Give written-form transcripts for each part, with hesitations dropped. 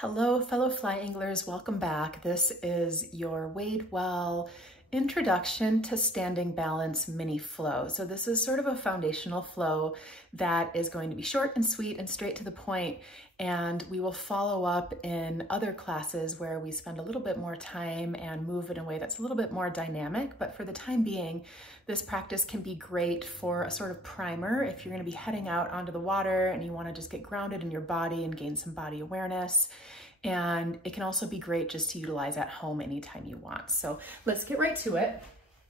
Hello, fellow fly anglers, welcome back. This is your Wade Well Introduction to Standing Balance mini flow. So this is sort of a foundational flow that is going to be short and sweet and straight to the point, and we will follow up in other classes where we spend a little bit more time and move in a way that's a little bit more dynamic. But for the time being, this practice can be great for a sort of primer if you're going to be heading out onto the water and you want to just get grounded in your body and gain some body awareness. And it can also be great just to utilize at home anytime you want. So let's get right to it.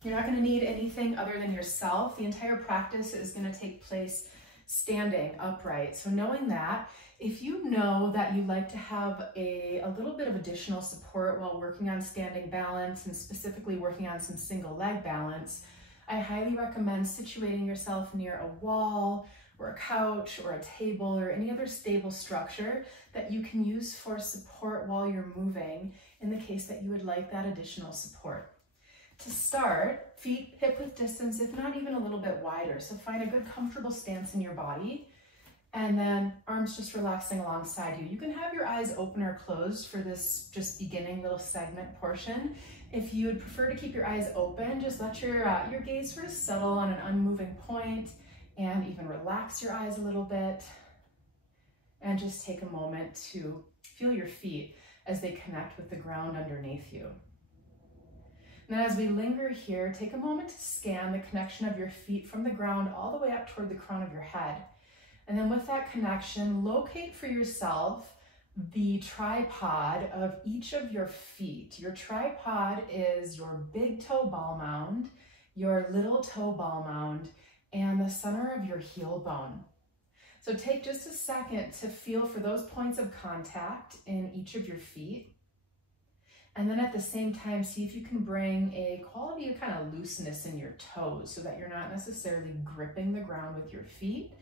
You're not going to need anything other than yourself. The entire practice is going to take place standing upright. So knowing that, if you know that you like to have a little bit of additional support while working on standing balance and specifically working on some single leg balance, I highly recommend situating yourself near a wall or a couch or a table or any other stable structure that you can use for support while you're moving in the case that you would like that additional support. To start, feet hip width distance, if not even a little bit wider. So find a good comfortable stance in your body, and then arms just relaxing alongside you. You can have your eyes open or closed for this just beginning little segment portion. If you would prefer to keep your eyes open, just let your gaze sort of settle on an unmoving point, and even relax your eyes a little bit, and just take a moment to feel your feet as they connect with the ground underneath you. Now, as we linger here, take a moment to scan the connection of your feet from the ground all the way up toward the crown of your head. And then with that connection, locate for yourself the tripod of each of your feet. Your tripod is your big toe ball mound, your little toe ball mound, and the center of your heel bone. So take just a second to feel for those points of contact in each of your feet. And then at the same time, see if you can bring a quality of kind of looseness in your toes so that you're not necessarily gripping the ground with your feet,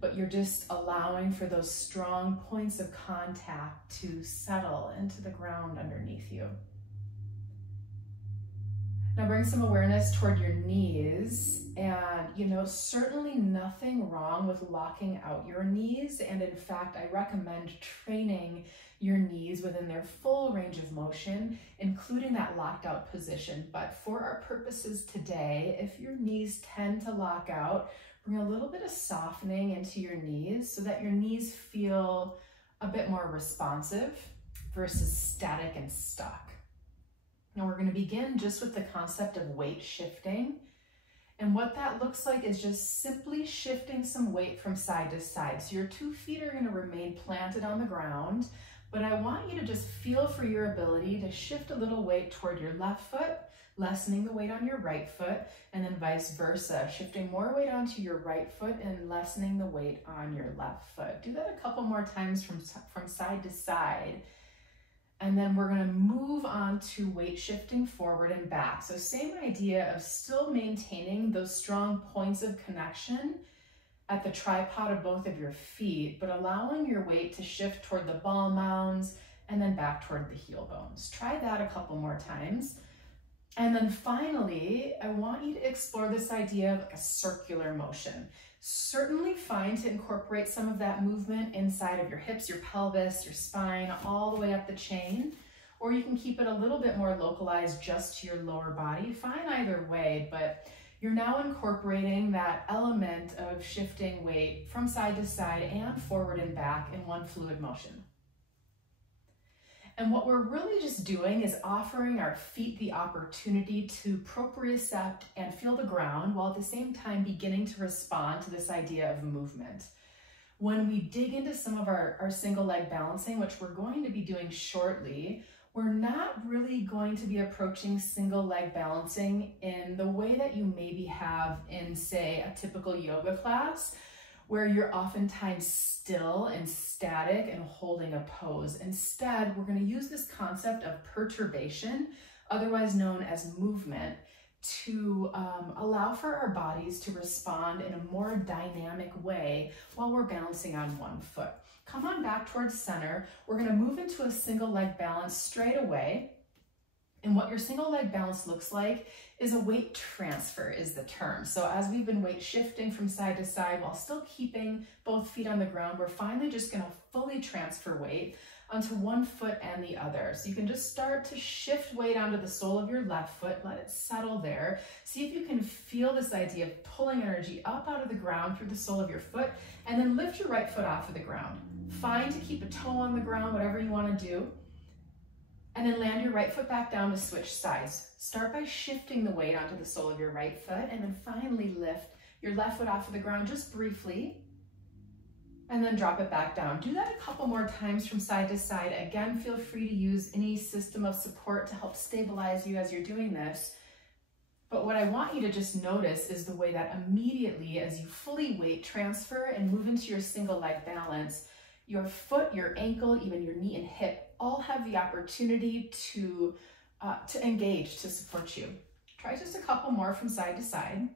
but you're just allowing for those strong points of contact to settle into the ground underneath you. Now bring some awareness toward your knees, and certainly nothing wrong with locking out your knees. And in fact, I recommend training your knees within their full range of motion, including that locked out position. But for our purposes today, if your knees tend to lock out, bring a little bit of softening into your knees so that your knees feel a bit more responsive versus static and stuck. Now we're going to begin just with the concept of weight shifting. And what that looks like is just simply shifting some weight from side to side. So your 2 feet are going to remain planted on the ground, but I want you to just feel for your ability to shift a little weight toward your left foot, lessening the weight on your right foot, and then vice versa, shifting more weight onto your right foot and lessening the weight on your left foot. Do that a couple more times from side to side. And then we're going to move on to weight shifting forward and back. So same idea of still maintaining those strong points of connection at the tripod of both of your feet, but allowing your weight to shift toward the ball mounds and then back toward the heel bones. Try that a couple more times. And then finally, I want you to explore this idea of a circular motion. Certainly fine to incorporate some of that movement inside of your hips, your pelvis, your spine, all the way up the chain, or you can keep it a little bit more localized just to your lower body. Fine either way, but you're now incorporating that element of shifting weight from side to side and forward and back in one fluid motion. And what we're really just doing is offering our feet the opportunity to propriocept and feel the ground while at the same time beginning to respond to this idea of movement. When we dig into some of our single leg balancing, which we're going to be doing shortly, we're not really going to be approaching single leg balancing in the way that you maybe have in, say, a typical yoga class, where you're oftentimes still and static and holding a pose. Instead, we're going to use this concept of perturbation, otherwise known as movement, to allow for our bodies to respond in a more dynamic way while we're balancing on one foot. Come on back towards center. We're going to move into a single leg balance straight away. And what your single leg balance looks like is a weight transfer is the term. So as we've been weight shifting from side to side while still keeping both feet on the ground, we're finally just going to fully transfer weight onto one foot and the other. So you can just start to shift weight onto the sole of your left foot, let it settle there. See if you can feel this idea of pulling energy up out of the ground through the sole of your foot, and then lift your right foot off of the ground. Fine to keep a toe on the ground, whatever you want to do. And then land your right foot back down to switch sides. Start by shifting the weight onto the sole of your right foot, and then finally lift your left foot off of the ground just briefly, and then drop it back down. Do that a couple more times from side to side. Again, feel free to use any system of support to help stabilize you as you're doing this. But what I want you to just notice is the way that immediately, as you fully weight transfer and move into your single leg balance, your foot, your ankle, even your knee and hip all have the opportunity to engage, to support you. Try just a couple more from side to side.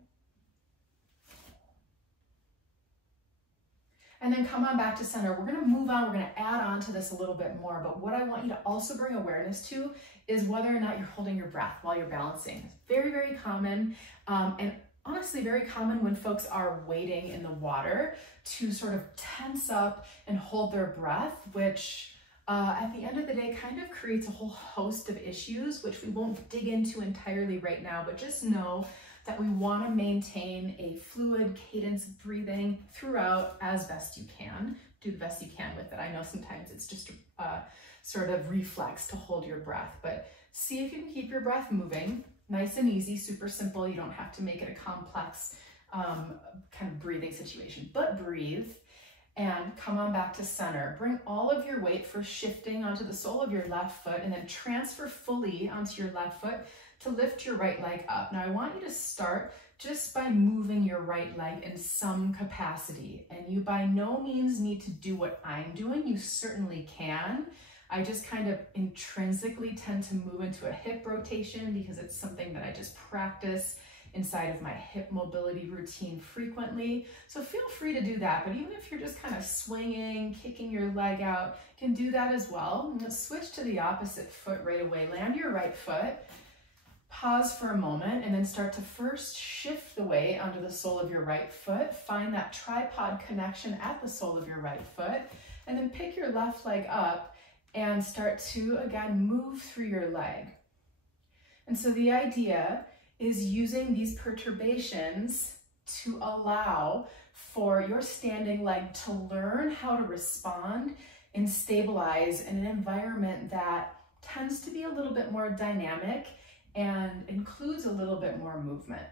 And then come on back to center. We're gonna move on, we're gonna add on to this a little bit more, but what I want you to also bring awareness to is whether or not you're holding your breath while you're balancing. It's very, very common, and honestly very common when folks are wading in the water to sort of tense up and hold their breath, which at the end of the day kind of creates a whole host of issues, which we won't dig into entirely right now, but just know that we want to maintain a fluid cadence breathing throughout as best you can. Do the best you can with it. I know sometimes it's just a sort of reflex to hold your breath, but see if you can keep your breath moving. Nice and easy, super simple. You don't have to make it a complex kind of breathing situation, but breathe and come on back to center. Bring all of your weight for shifting onto the sole of your left foot, and then transfer fully onto your left foot to lift your right leg up. Now I want you to start just by moving your right leg in some capacity, and you by no means need to do what I'm doing. You certainly can. I just kind of intrinsically tend to move into a hip rotation because it's something that I just practice inside of my hip mobility routine frequently. So feel free to do that, but even if you're just kind of swinging, kicking your leg out, you can do that as well. And let's switch to the opposite foot right away. Land your right foot, pause for a moment, and then start to first shift the weight onto the sole of your right foot. Find that tripod connection at the sole of your right foot, and then pick your left leg up and start to, again, move through your leg. And so the idea is using these perturbations to allow for your standing leg to learn how to respond and stabilize in an environment that tends to be a little bit more dynamic and includes a little bit more movement.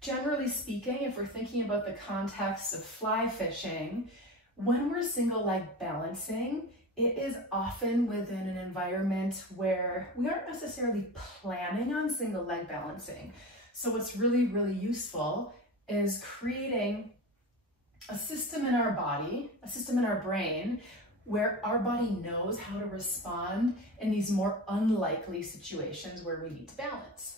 Generally speaking, if we're thinking about the context of fly fishing, when we're single leg balancing, it is often within an environment where we aren't necessarily planning on single leg balancing. So what's really, really useful is creating a system in our body, a system in our brain, where our body knows how to respond in these more unlikely situations where we need to balance.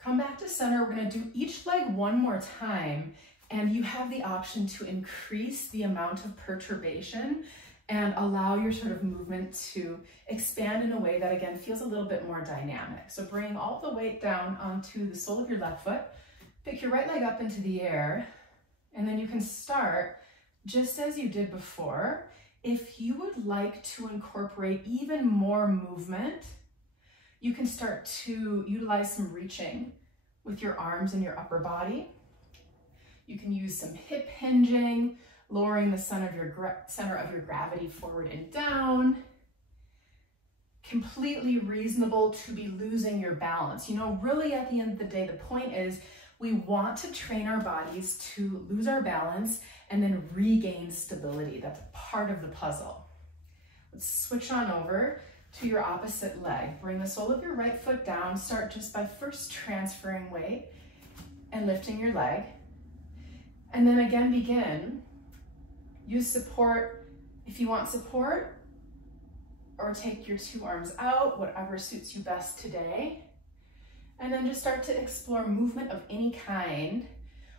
Come back to center. We're going to do each leg one more time, and you have the option to increase the amount of perturbation and allow your sort of movement to expand in a way that, again, feels a little bit more dynamic. So bring all the weight down onto the sole of your left foot, pick your right leg up into the air, and then you can start just as you did before. If you would like to incorporate even more movement, you can start to utilize some reaching with your arms and your upper body. You can use some hip hinging, lowering the center of your gravity forward and down. Completely reasonable to be losing your balance. You know, really at the end of the day, the point is we want to train our bodies to lose our balance and then regain stability. That's part of the puzzle. Let's switch on over to your opposite leg. Bring the sole of your right foot down. Start just by first transferring weight and lifting your leg. And then again, begin. Use support if you want support, or take your two arms out, whatever suits you best today. And then just start to explore movement of any kind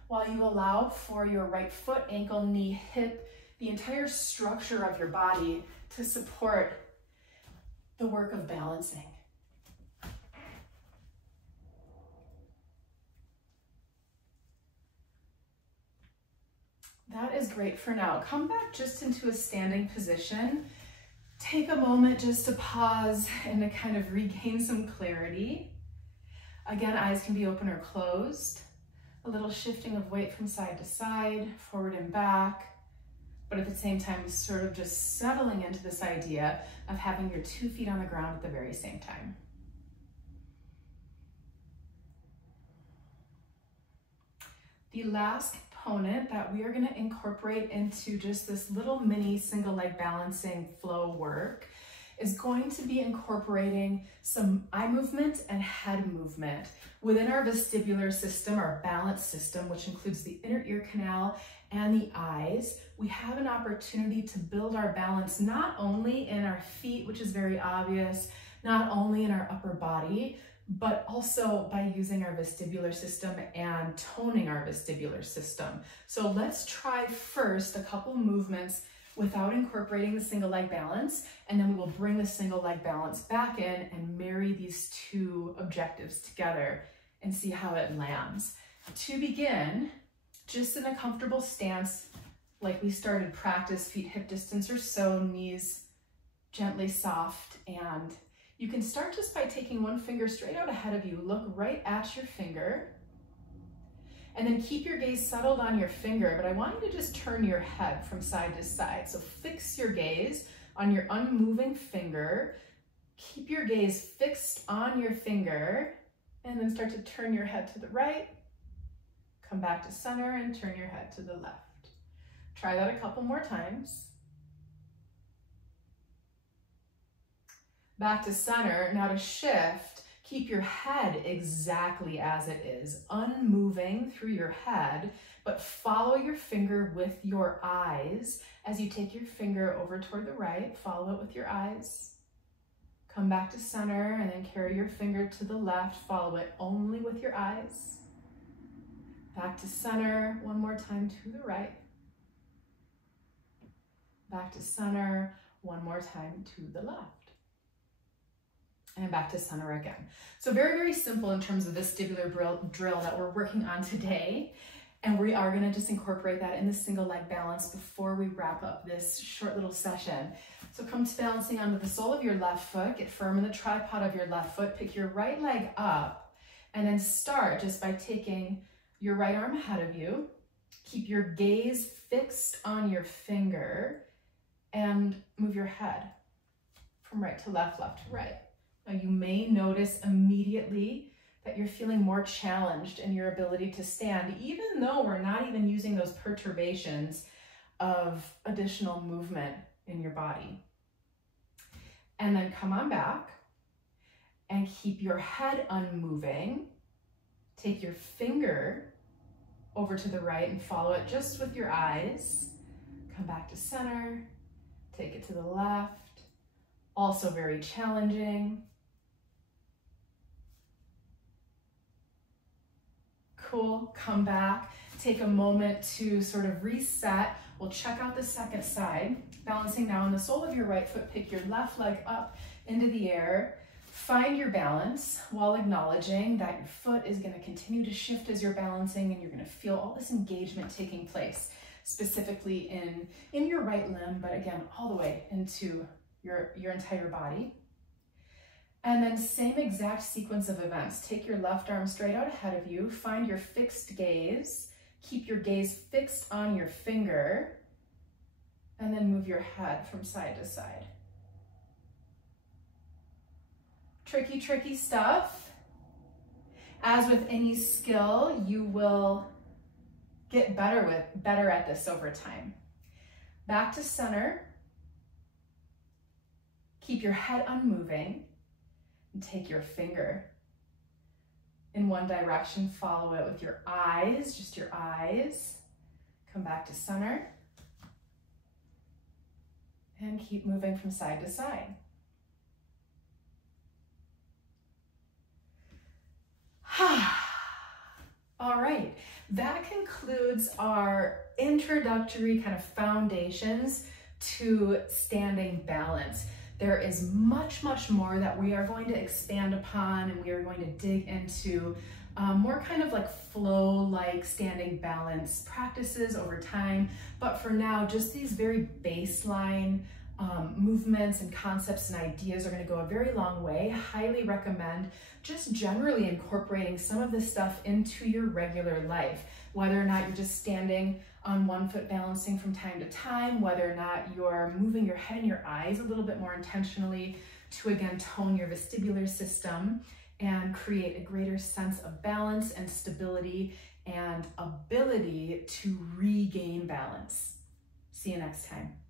while you allow for your right foot, ankle, knee, hip, the entire structure of your body to support the work of balancing. That is great for now. Come back just into a standing position. Take a moment just to pause and to kind of regain some clarity. Again, eyes can be open or closed. A little shifting of weight from side to side, forward and back, but at the same time, sort of just settling into this idea of having your 2 feet on the ground at the very same time. The last component that we are going to incorporate into just this little mini single leg balancing flow work is going to be incorporating some eye movement and head movement. Within our vestibular system, our balance system, which includes the inner ear canal and the eyes, we have an opportunity to build our balance not only in our feet, which is very obvious, not only in our upper body, but also by using our vestibular system and toning our vestibular system. So let's try first a couple movements without incorporating the single leg balance, and then we will bring the single leg balance back in and marry these two objectives together and see how it lands. To begin, just in a comfortable stance, like we started practice, feet hip distance or so, knees gently soft, and you can start just by taking one finger straight out ahead of you. Look right at your finger, and then keep your gaze settled on your finger, but I want you to just turn your head from side to side. So fix your gaze on your unmoving finger, keep your gaze fixed on your finger, and then start to turn your head to the right, come back to center, and turn your head to the left. Try that a couple more times. Back to center. Now to shift, keep your head exactly as it is, unmoving through your head, but follow your finger with your eyes. As you take your finger over toward the right, follow it with your eyes. Come back to center and then carry your finger to the left, follow it only with your eyes. Back to center, one more time to the right. Back to center, one more time to the left. And back to center again. So very, very simple in terms of vestibular drill that we're working on today. And we are gonna just incorporate that in the single leg balance before we wrap up this short little session. So come to balancing onto the sole of your left foot, get firm in the tripod of your left foot, pick your right leg up, and then start just by taking your right arm ahead of you. Keep your gaze fixed on your finger and move your head from right to left, left to right. Now you may notice immediately that you're feeling more challenged in your ability to stand, even though we're not even using those perturbations of additional movement in your body. And then come on back and keep your head unmoving. Take your finger over to the right and follow it just with your eyes. Come back to center, take it to the left. Also very challenging. Cool, come back, take a moment to sort of reset. We'll check out the second side. Balancing now on the sole of your right foot, pick your left leg up into the air. Find your balance while acknowledging that your foot is gonna continue to shift as you're balancing, and you're gonna feel all this engagement taking place, specifically in your right limb, but again, all the way into your entire body. And then same exact sequence of events. Take your left arm straight out ahead of you, find your fixed gaze, keep your gaze fixed on your finger, and then move your head from side to side. Tricky, tricky stuff. As with any skill, you will get better at this over time. Back to center. Keep your head unmoving. And take your finger in one direction, follow it with your eyes, just your eyes. Come back to center. And keep moving from side to side. All right, that concludes our introductory kind of foundations to standing balance. There is much, much more that we are going to expand upon, and we are going to dig into more kind of like flow-like standing balance practices over time. But for now, just these very baseline movements and concepts and ideas are going to go a very long way. Highly recommend just generally incorporating some of this stuff into your regular life, whether or not you're just standing on one foot balancing from time to time, whether or not you're moving your head and your eyes a little bit more intentionally to again tone your vestibular system and create a greater sense of balance and stability and ability to regain balance. See you next time.